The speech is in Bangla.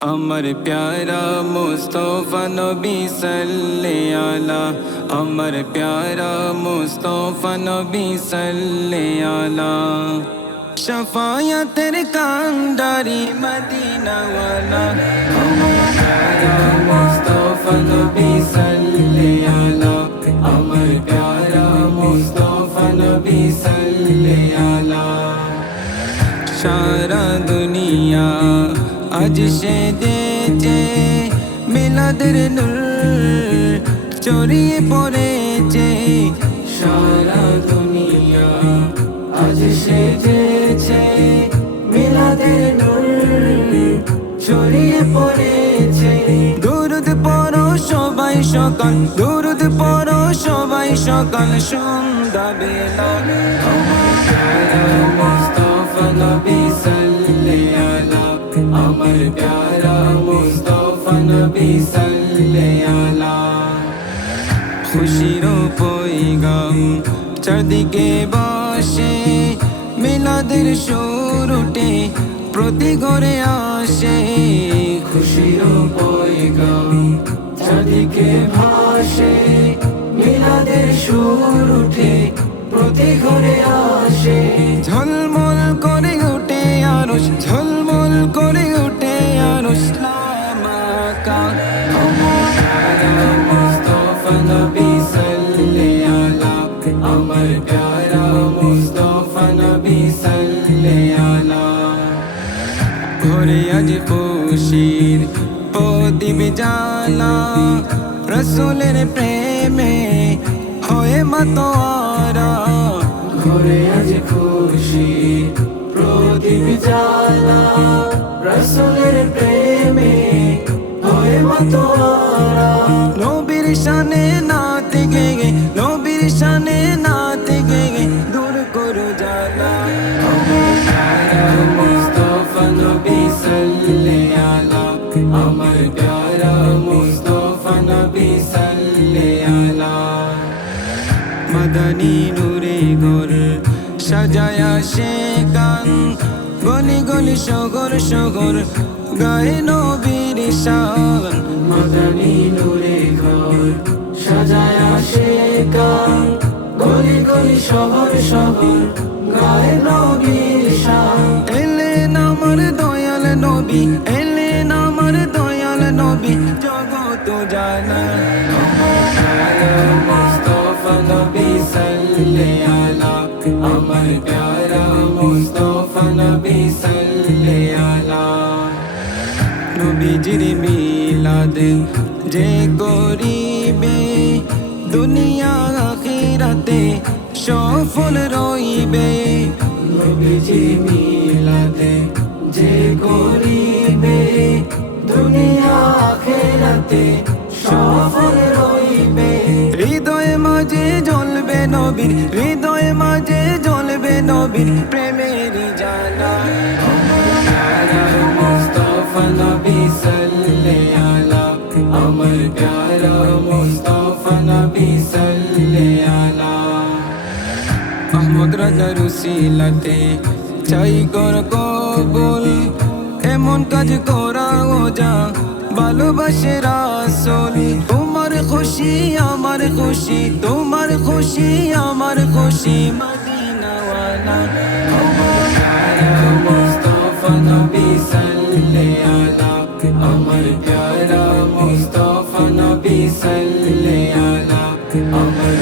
আমার প্যারা মুস্তফা নবী সাল্লে আলা, আমার প্যারা মুস্তফা নবী সাল্লে আলা। শফায়াতের কান্ডারি মদিনা ওয়ালা, আমার প্যারা মুস্তফা নবী সাল্লে আলা, আমার প্যারা মুস্তফা নবী সাল্লে আলা। সারা দুনিয়া আজ সেজেছে মিলাদের নূর ছড়িয়ে পড়েছে, সারা দুনিয়া আজ সেজেছে মিলাদের নূর ছড়িয়ে পড়েছে। দুরুদ পড়ো সবাই সকাল, দুরুদ পড়ো সবাই সকাল সন্ধ্যা বেলা। আমার প্যারা মুস্তফা নবী সাল্লে আলা, আমার প্যারা মুস্তফা নবী সাল্লে আলা। খুশির পয়গাম চারদিকে বাসে, মিলাদের সুর উঠে প্রতি ঘরে আসে। খুশির পয়গাম চারদিকে ভাসে, মিলাদের সুর উঠে প্রতি ঘরে আসে। ঝলমল করে উঠে আরশ, ঝলমল করে উঠে আরশ লামাকা। আমার প্যারা মুস্তফা নবী সাল্লে আলা, আমার প্যারা মুস্তফা নবী সাল্লে আলা। ঘরে আজ খুশির প্রদীপ জ্বালা, রসুলের প্রেমে হয়ে মাতোয়ারা। ঘরে আজ খুশির প্রদীপ জ্বালা, রসুলের প্রেমে হয়ে মাতোয়ারা। নবীর শানে নাতে গেয়ে, নবীর শানে নাতে গেয়ে দূর করো জালা। আমার প্যারা মুস্তফা নবী সাল্লে আলা, আমার প্যারা মুস্তফা নবী সাল্লে আলা। মদনী নূরে ঘর সাজায়া সে গান, গলি গলি শহর শহর গায়ে নবীর শান। মদনী নূরে ঘর সাজায়া সে গান, গলি গলি শহর শহর গায়ে নবীর শান। এলেন আমার দয়াল নবী, এলেন আমার দয়াল নবী জগত জানা। আমার প্যারা মুস্তফা নবী সাল্লে আলা, আমার প্যারা মুস্তফা নবী সাল্লে আলা। নবীজির মিলাদে যে করিবে, দুনিয়া আখিরাতে সফল রইবে। নবীজির মিলাদে যে করিবে, দুনিয়া আখিরাতে সফল রইবে। হৃদয়ে মাঝে জ্বলবে নবীর, হৃদয়ে মাঝে জ্বলবে নবীর প্রেমের জালা। আমার প্যারা মুস্তফা নবী সাল্লে আলা, আমার প্যারা মুস্তফা নবী সাল্লে আলা। আহমদ রাজার উসিলাতে চাই কর কবুল, এমন কাজ করা ও যা ভালোবাসে রাসূল। তোমার খুশি আমার খুশি, তোমার খুশি আমার খুশি মদিনা ওয়ালা। আমার প্যারা মুস্তফা নবী সাল্লে আলা, আমার প্যারা মুস্তফা নবী সাল্লে আলা, আমার